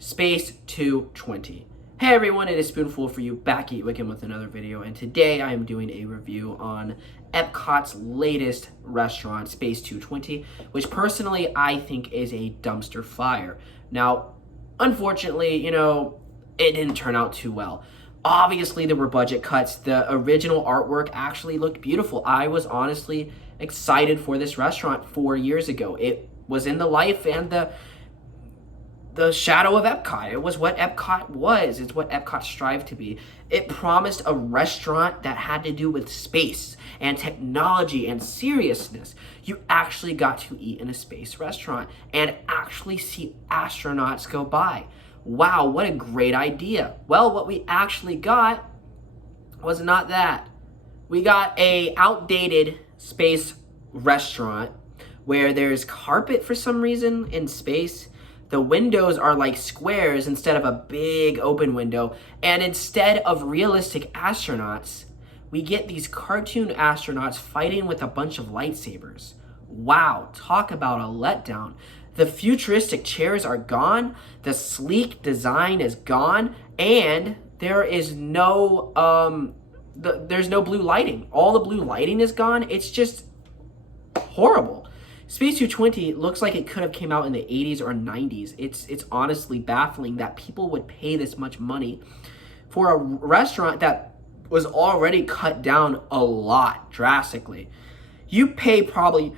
Space 220. Hey everyone, it is Spoonful for you, back at you again with another video, and today I am doing a review on Epcot's latest restaurant, Space 220, which personally I think is a dumpster fire. Now, unfortunately, it didn't turn out too well. Obviously, there were budget cuts. The original artwork actually looked beautiful. I was honestly excited for this restaurant 4 years ago. It was in the life and the shadow of Epcot. It was what Epcot was. It's what Epcot strived to be. It promised a restaurant that had to do with space and technology and seriousness. You actually got to eat in a space restaurant and actually see astronauts go by. Wow, what a great idea. Well, what we actually got was not that. We got a outdated space restaurant where there's carpet for some reason in space. The windows are like squares instead of a big open window. And instead of realistic astronauts, we get these cartoon astronauts fighting with a bunch of lightsabers. Wow, talk about a letdown. The futuristic chairs are gone. The sleek design is gone. And there is no, there's no blue lighting. All the blue lighting is gone. It's just horrible. Space 220 looks like it could have came out in the 80s or 90s. It's honestly baffling that people would pay this much money for a restaurant that was already cut down a lot, drastically. You pay probably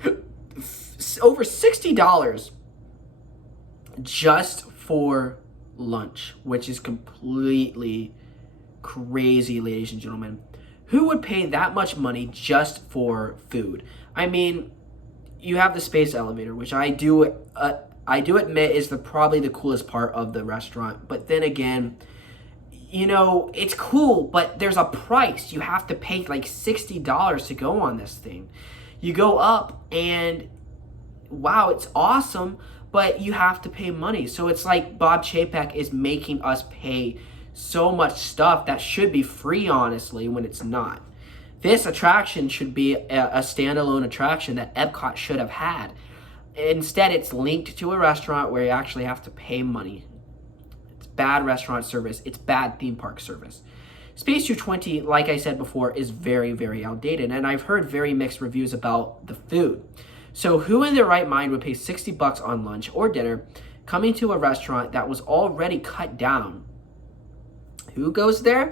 over $60 just for lunch, which is completely crazy, ladies and gentlemen. Who would pay that much money just for food? I mean, you have the space elevator, which I do admit is probably the coolest part of the restaurant. But then again, it's cool, but there's a price. You have to pay like $60 to go on this thing. You go up and wow, it's awesome, but you have to pay money. So it's like Bob Chapek is making us pay so much stuff that should be free, honestly, when it's not. This attraction should be a standalone attraction that Epcot should have had. Instead, it's linked to a restaurant where you actually have to pay money. It's bad restaurant service. It's bad theme park service. Space 220, like I said before, is very, very outdated. And I've heard very mixed reviews about the food. So who in their right mind would pay $60 on lunch or dinner coming to a restaurant that was already cut down? Who goes there?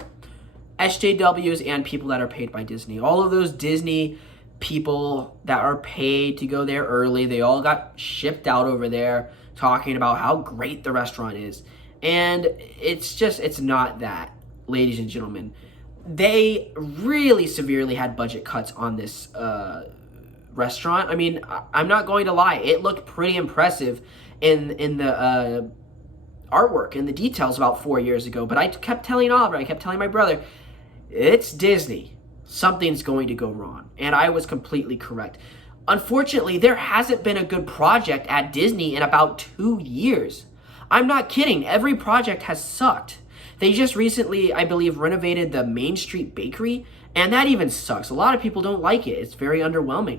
SJWs and people that are paid by Disney. All of those Disney people that are paid to go there early, they all got shipped out over there talking about how great the restaurant is. And it's not that, ladies and gentlemen. They really severely had budget cuts on this restaurant. I mean, I'm not going to lie. It looked pretty impressive in the artwork and the details about 4 years ago. But I kept telling Oliver, I kept telling my brother, it's Disney. Something's going to go wrong. And I was completely correct. Unfortunately, there hasn't been a good project at Disney in about 2 years. I'm not kidding. Every project has sucked. They just recently, I believe, renovated the Main Street Bakery, and that even sucks. A lot of people don't like it. It's very underwhelming.